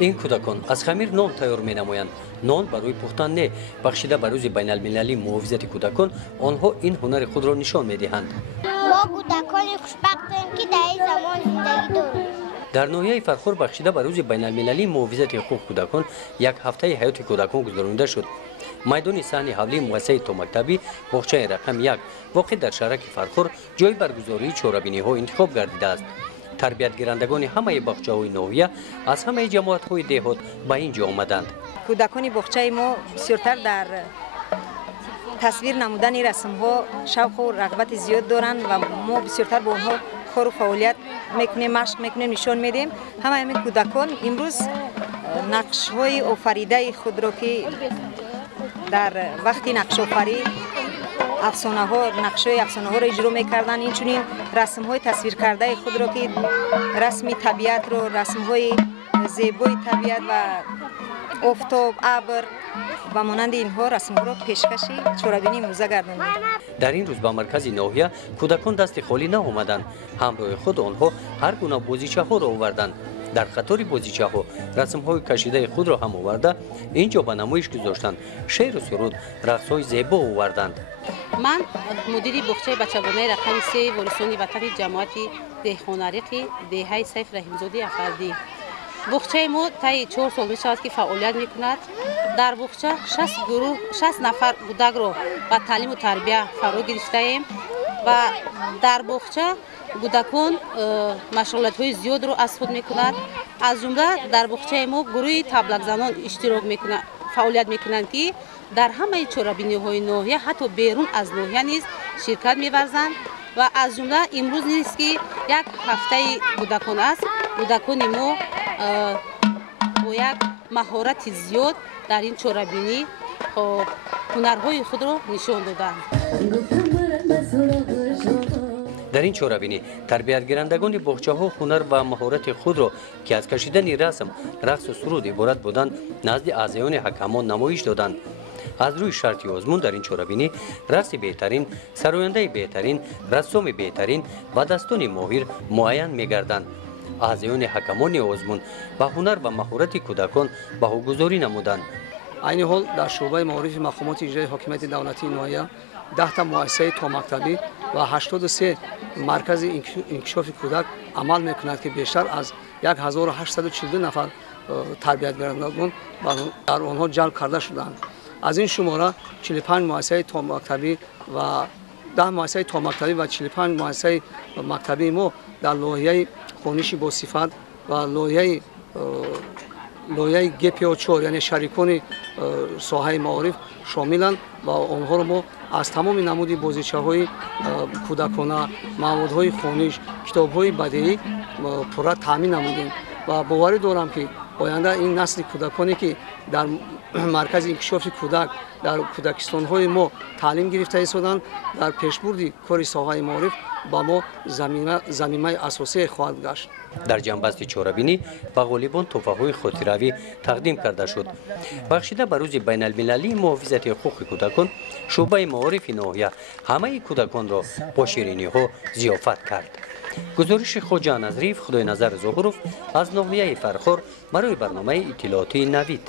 این کودکان از خمیر نان تیار می‌نمایند. نان برای پختن نه، بخشیده بر روز بین المللی محافظت کودکان آنها این هنر خود را نشان می‌دهند. ما کودکان خوشبختیم که در این زمان زندگی داریم. در ناحیه فرخور بخشیده بر روز بین المللی محافظت حقوق کودکان یک هفته حیات کودکان گذرانده شد. میدان صحن حولی مؤسسه تا مکتبی باغچه رقم 1 واقع در شهرک فرخور جای برگزاری چهاربینی‌ها انتخاب گردیده است. تربیت گیرندگان همه باغچه‌های ناحیه از همه جماعت‌های دهات به اینجا آمدند. کودکان باغچه ما بسیارتر در تصویر نمودن رسم‌ها شوق و رغبت زیاد دارند و ما بسیارتر با آنها کار و فعالیت میکنیم، مشق میکنیم، نشان میدیم. همه همین کودکان امروز نقش‌های آفریده خود را که در وقتی نقش آفری نقش‌های افسانه‌ها را اجرا می‌کردند، اینچنین رسم‌های تصویر کرده خود را که رسم طبیعت را، رسم‌های زیبای طبیعت و آفتاب، ابر و مانند اینها رسم‌ها را پیشکشی چهاربینی موزه گرداندند. در این روز به مرکز ناحیه کودکان دست خالی نآمدند. همراه خود آنها هر گونه بازیچه‌ها را آوردند. در قطار بازیچه‌ها رسم‌های کشیده خود را هم آورده اینجا به نمایش گذاشتند. شعر و سرود، رقص‌های زیبا آوردند. من مدیر باغچه بچگانه رقم 3 ورسانی وطن جماعت دهخانریقی دهه سیف رحیمزاده افردی. باغچه ما طی 4 سال می‌شود که فعالیت می‌کند. در باغچه 60 نفر کودک را به تعلیم و تربیت فرا گرفته‌ایم و در باغچه کودکان مشغولیت‌های زیاد را از خود می‌کنند. از جمله در باغچه ما گروه تبلک زنان اشتراک می‌کنند، فعالیت می‌کنند که در همه چهاربینی‌های ناحیه حتی بیرون از ناحیه نیز شرکت می‌ورزند و از جمله امروز نیست که یک هفته کودکان است. کودکان ما با یک مهارت زیاد در این چهاربینی هنرهای خود را نشان دادند. در این چهاربینی تربیت گیرندگان باغچه‌ها هنر و مهارت خود را که از کشیدن رسم، رقص و سرود عبارت بودند نزد اعضایان حکمان نمایش دادند. از روی شرطی آزمون در این چهاربینی رقص بهترین، سراینده بهترین، رسام بهترین و دستان ماهر معین می‌گردند. اعضایان حکمان آزمون با هنر و مهارت کودکان بهاگذاری نمودند. عین حال در شعبه معارف مقامات اجرایی حاکمیت دولتی ناحیه 10 تا مؤسسه تا مکتبی و 83 مرکز انکشاف کودک عمل می‌کند که بیشتر از 1842 نفر تربیت گیرندگان در آنها جلب کرده شدند. از این شماره 45 مؤسسه تا مکتبی و 10 مؤسسه تا مکتبی و 45 مؤسسه مکتبی ما در لایحه خوانش با صفت و لایحه GPO4 یعنی شریکان ساحه معارف شاملند و آنها را ما از تمام نمود بازیچه‌های کودکانه، موادهای خوانش، کتاب‌های بدیعی پورا تامین نمودیم و باور دارم که آینده این نسل کودکانی که در مرکز انکشاف کودک در کودکستان‌های ما تعلیم گرفته ایستادند در پیشبرد کار ساحه معارف با ما زمینه اساسی خواهد گشت. در جنبست چهاربینی به غالیبان تحفه‌های خاطره‌ای تقدیم کرده شد. بخشیده بر روز بین المللی محافظت حقوق کودکان شعبه معارف ناحیه همه کودکان را با شیرینی‌ها ضیافت کرد. گزارش خوجا نظریف خدای نظر ظهورов از ناحیه فرخور برای برنامه اطلاعاتی نوید.